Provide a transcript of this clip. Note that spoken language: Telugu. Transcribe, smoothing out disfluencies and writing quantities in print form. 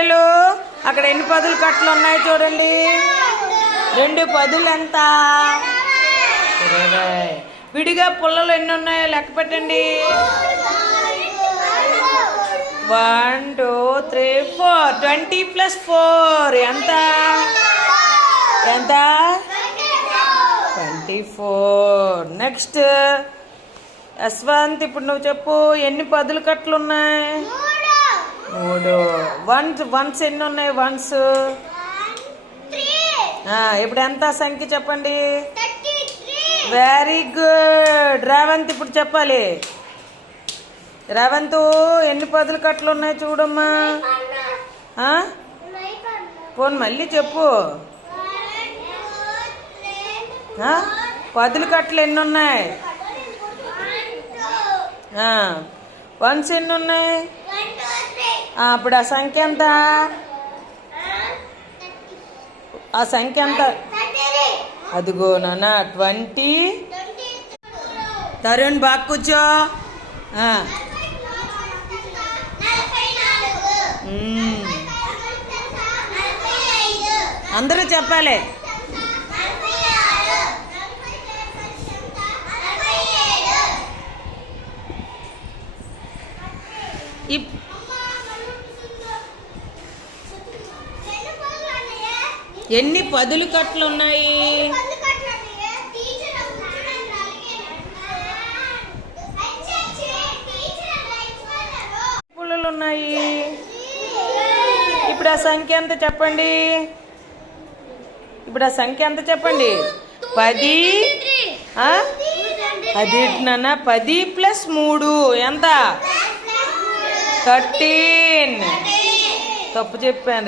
పిల్లలు అక్కడ ఎన్ని పదులు కట్టలు ఉన్నాయి చూడండి. 2 పదులు ఎంత? 20. విడిగా పుల్లలు ఎన్ని ఉన్నాయో లెక్క పెట్టండి. 1 2 3 4. 20 + 4 ఎంత? ఎంత? 24. నెక్స్ట్ యశ్వంత్, ఇప్పుడు నువ్వు చెప్పు, ఎన్ని పదులు కట్టలు ఉన్నాయి? 3. వన్స్ ఎన్ని ఉన్నాయి? వన్స్ ఇప్పుడు ఎంత సంఖ్య చెప్పండి. Very good. రేవంత్ ఇప్పుడు చెప్పాలి. రేవంత్, ఎన్ని పదులు కట్టలు ఉన్నాయి చూడమ్మా. పోను మళ్ళీ చెప్పు. పదులు కట్టలు ఎన్ని ఉన్నాయి? వన్స్ ఎన్ని ఉన్నాయి? అప్పుడు ఆ సంఖ్య ఎంత? ఆ సంఖ్య ఎంత? అదిగో నాన్న 20. తరుణ్ బాగా కూర్చో. అందరూ చెప్పాలి. ఎన్ని పదులు కట్టలు ఉన్నాయి? పుల్లలు ఉన్నాయి. ఇప్పుడు ఆ సంఖ్య ఎంత చెప్పండి. 10. అది నాన్న 10 + 3 ఎంత? 13. తప్పు చెప్పాను.